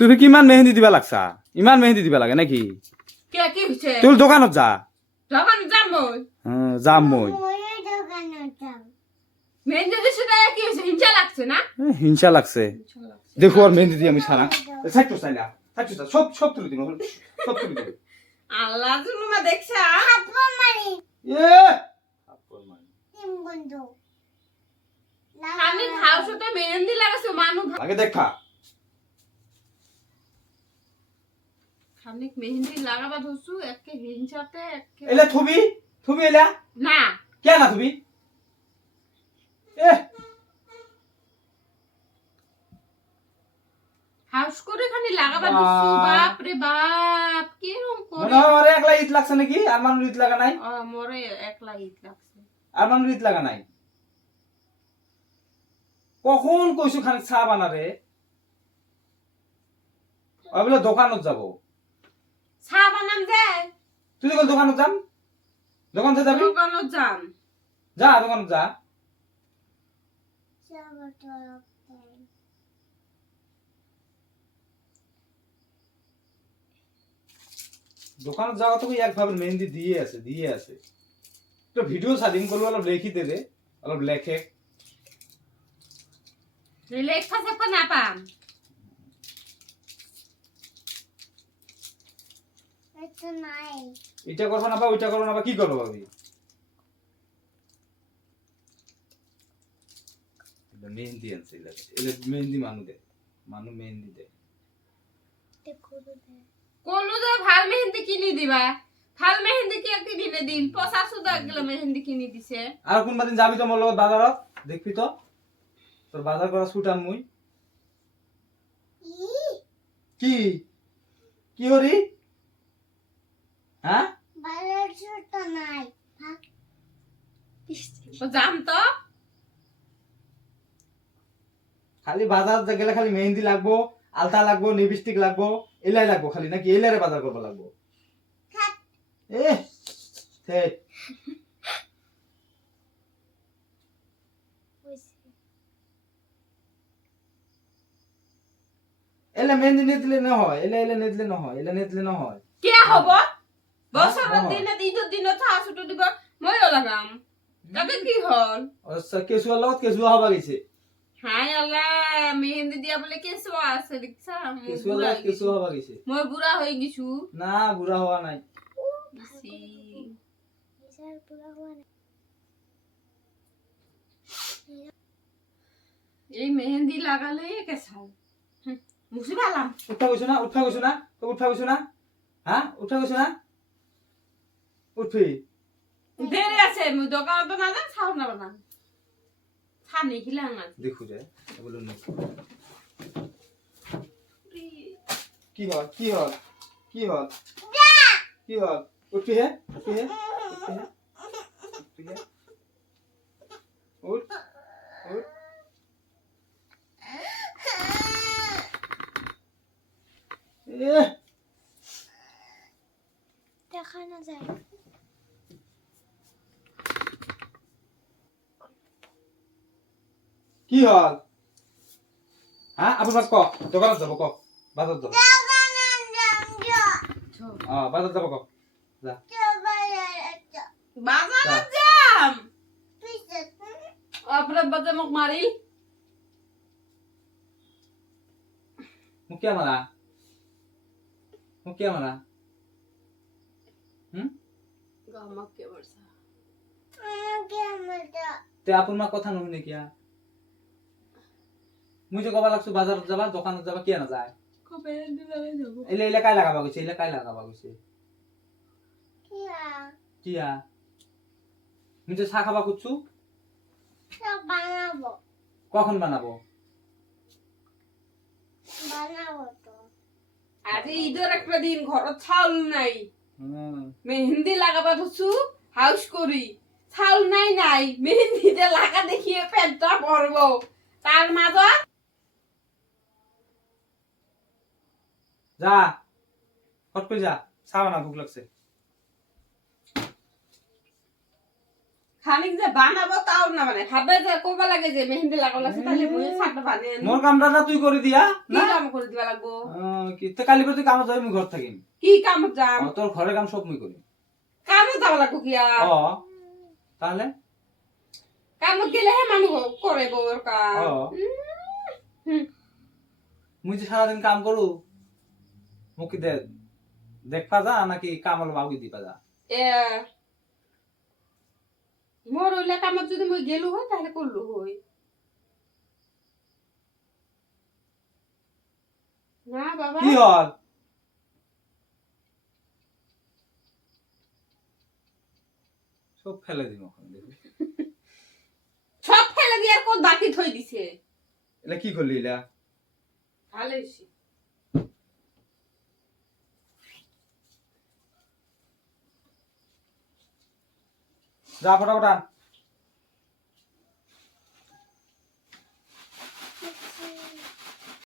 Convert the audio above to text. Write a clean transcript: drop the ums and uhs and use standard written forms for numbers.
তুমি কিমান মেহেন্দি দিবা লাগছা? ইমান মেহেন্দি দিবা লাগে নাকি? কে কি হইছে? তুই দোকানত যা। দোকান যাম মই। যাম মই। মেহেন্দি দিছে না কি হইছে? হিংসা লাগছে না? হিংসা লাগছে। দেখো আর মেহেন্দি দিয়ে আমি সারা। ছাইটো চাইলা। ছাইটো চা সব তুলে দিন। সব তুলে দিন। আল্লাহ তুমি মা দেখছা? আপন মারি। আমি খাও সাথে মেহেন্দি লাগাছো মানু আগে দেখা। খানিক মেহেন্দি লাগাবা ধরছু একে হিংসাতে একে এলা থুবি এলা। না কে না থুবি? হাউস করে খানি লাগাবা ধরছু বাপ রে বাপ কি রকম করে মনে হয় ওরে একলা ইট লাগছে নাকি? আর মানুষ ইট লাগা নাই? মোরে একলা ইট লাগছে আর মানুষ ইট লাগা নাই? কখন কইছো খানিক চা বানারে? বলে দোকানত যাব। চা বানাম যায় তুই কল দোকানত যাম? দোকানে যাবি? দোকানত যাম যা দোকানত যা। দোকানত যাওয়া তো একভাবে মেহেন্দি দিয়ে আছে তো ভিডিও সাদিন করবো অলপ লেখি দে অলপ লেখে লেখা চাপা না পাম এটা করবো না বা ওইটা করবো না বা কি করবো ভাবি? মেহেন্দি আনছে মেহেন্দি মানু মেহেন্দি দে কোনু যে ভাল মেহেন্দি কিনি দিবা ভাল মেহেন্দি কি একটি দিনে দিন 50 টাকা কিলো মেহেন্দি কিনি দিছে আর কোনবা দিন যাবি তো মোর লগত বাজারত দেখবি তো তোর বাজার করা ছুটাম মুই কি কি হরি হ্যাঁ বাজার ছোট নাই ও জাম তো খালি বাজার গেলে খালি মেহেন্দি লাগবো আলতা লাগবো লিপস্টিক লাগবো এলাই লাগবো খালি নাকি এলারে বাজার করবো লাগবো এ ঠিক এলে মেহেন্দি নিয়ে দিলে না হয় এলে নিয়ে দিলে না হয় কে হব বছরের দিনে ঈদের দিনে থা ছোট দিব মইও লাগাম তবে কি হল আচ্ছা কেসুয়া লগত কেসুয়া হবা গেছে হাই আল্লাহ মেহেন্দি দিয়া বলে কেসুয়া আছে দেখছা কেসুয়া লগত কেসুয়া হবা গেছে মই বুড়া হয়ে গিছু না বুড়া হওয়া নাই এই মেহেন্দি লাগালে কেসাল মুছি ভালাম উঠা গেছো না হ্যাঁ উঠা গেছো না উঠবি দেরি আছে মুই দোকান তো না যাম ছাও না বানাম ছানি খিলাম না দেখু রে বলো না কি হল উঠবি হে উঠ দেখা না যায় কি হল হ্যাঁ আপনার ক দোকানত যাব ক বাজার যাব বাজার যাব ক যা বাজারে যাম আপরে বাজে মোক মারি মুখিয়া মারা গামাক কে বর্ষা তে আপন মা কথা নুনে কিয়া মুই যে কবা লাগছো বাজারত যাবা দোকানত যাবা কিয়া না যায় কবে দিলে যাব এলে কাই লাগাবা গেছে কিয়া মুই যে চা খাবা খুঁজছু কখন বানাবো তো আজ ঈদের একটা দিন ঘরত চাউল নাই মেহেন্দি লাগাবা ধরছু হাউস করি চাউল নাই মেহেন্দিতে লাগা দেখিয়ে পেটটা ভরবো তার মাঝত যা ফট করে যা চা বানা ভুক লাগছে খানিক যে বানাবো তাও না মানে ভাবে যে কোবা লাগে যে মেহেন্দি লাগানো আছে তাহলে মুই ছাড়তে পারি না মোর কামটা না তুই করে দিয়া কি না কাম করে দিবা লাগবো কি তো কালি করে তুই কামে যাই মুই ঘর থাকিম কি কাম যাম তোর ঘরের কাম সব মুই করি কামে যাওয়া লাগবো কি আর ও তাহলে কামত গেলে হে মানুষ করে বউর কাম ও মুই যে সারাদিন কাম করু মুখি দেখপা যা নাকি কামল বাবু দিপা যা এ মোর ওইলা কামত যদি মুই গেলু হয় তাহলে করলু হয় না বাবা কি হল সব ফেলে দিম ওখানে দেখি সব ফেলে দিয়ে আর কোন বাকি থই দিছে এটা কি করলি এটা ভালো হইছে যা ফটাফট আন।